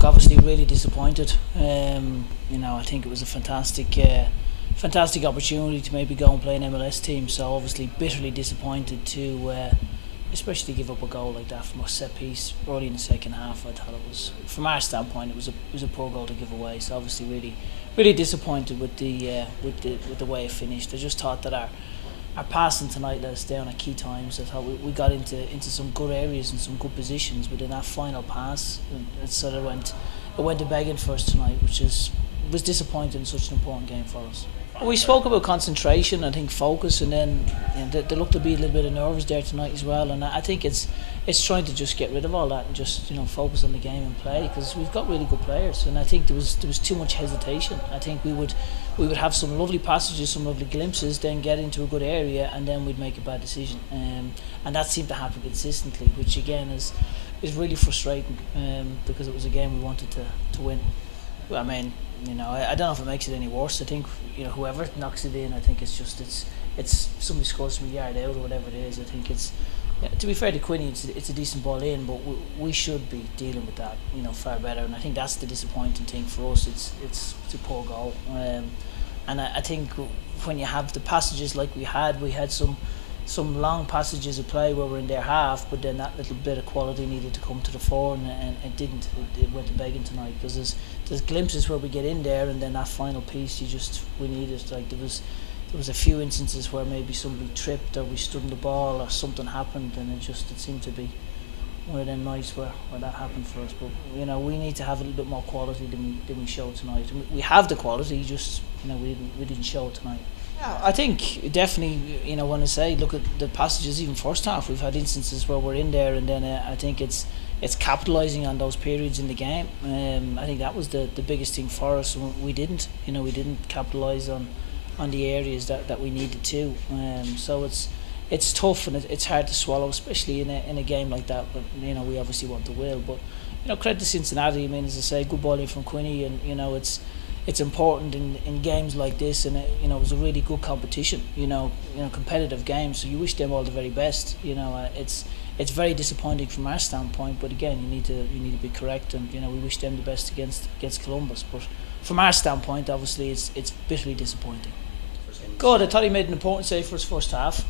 look, obviously really disappointed. I think it was a fantastic opportunity to maybe go and play an MLS team. So obviously bitterly disappointed to, especially give up a goal like that from a set piece early in the second half. I thought it was, from our standpoint, it was a poor goal to give away. So obviously really disappointed with the way it finished. I just thought that our passing tonight let us down at key times. I thought we got into some good areas and some good positions, but in that final pass, it sort of went to begging for us tonight, which was disappointing in such an important game for us. We spoke about concentration, I think focus, and then there looked to be a little bit of nerves there tonight as well. And I think it's trying to just get rid of all that and just focus on the game and play, because we've got really good players. And I think there was too much hesitation. I think we would have some lovely passages, some lovely glimpses, then get into a good area, and then we'd make a bad decision. And that seemed to happen consistently, which again is really frustrating, because it was a game we wanted to win. Well, I mean, I don't know if it makes it any worse. I think whoever knocks it in, I think it's somebody scores from a yard out or whatever it is. I think to be fair to Quinny, it's a decent ball in, but we should be dealing with that far better. And I think that's the disappointing thing for us. It's a poor goal, and I think when you have the passages like we had some long passages of play where we're in their half, but then that little bit of quality needed to come to the fore, and it didn't. It went to begging tonight, because there's glimpses where we get in there, and then that final piece we needed. Like there was a few instances where maybe somebody tripped or we stood in the ball or something happened, and it seemed to be one of them nights where that happened for us. But we need to have a little bit more quality than we showed tonight. We have the quality, just we didn't show it tonight. Yeah, I think definitely, when I say look at the passages, even first half, we've had instances where we're in there, and then I think it's capitalising on those periods in the game. I think that was the biggest thing for us. We didn't capitalise on the areas that we needed to. So it's tough, and it's hard to swallow, especially in a game like that. But we obviously want to will. But credit to Cincinnati. I mean, as I say, good ball in from Quinny, and it's important in games like this, and it was a really good competition, competitive game. So you wish them all the very best. It's very disappointing from our standpoint, but again, you need to be correct, and we wish them the best against Columbus. But from our standpoint, obviously, it's bitterly disappointing. Good. I thought he made an important save for his first half,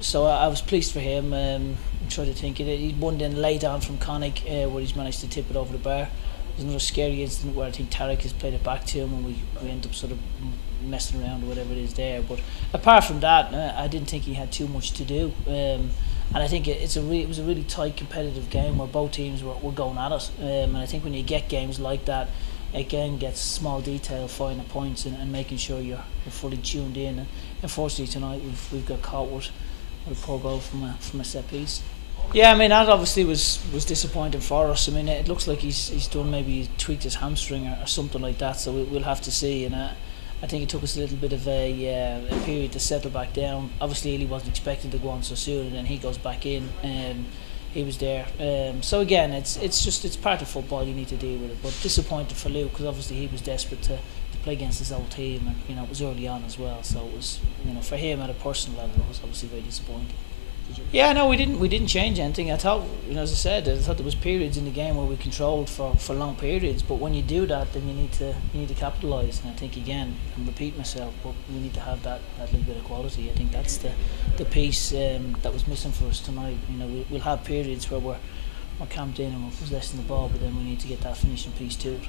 so I was pleased for him. I'm trying to think. He won then late on from Connick, where he's managed to tip it over the bar. There's another scary incident where I think Tarek has played it back to him, and we end up sort of messing around or whatever it is there. But apart from that, I didn't think he had too much to do. And I think it was a really tight competitive game where both teams were going at it. And I think when you get games like that, again gets small detail, finding points and making sure you're fully tuned in. And unfortunately tonight we've got caught with a poor goal from a set piece. Yeah, I mean that obviously was disappointing for us. I mean it looks like he's done, maybe tweaked his hamstring or something like that. So we'll have to see. And I think it took us a little bit of a period to settle back down. Obviously he wasn't expecting to go on so soon, and then he goes back in. He was there. So again, it's part of football. You need to deal with it. But disappointed for Luke, because obviously he was desperate to play against his old team, and it was early on as well. So it was for him at a personal level, it was obviously very disappointing. Yeah, no, we didn't change anything. I thought, as I said, I thought there was periods in the game where we controlled for long periods. But when you do that, then you need to capitalise. And I think again, I'm repeating myself, but we need to have that little bit of quality. I think that's the piece that was missing for us tonight. We'll have periods where we're camped in and we're possessing the ball, but then we need to get that finishing piece to it.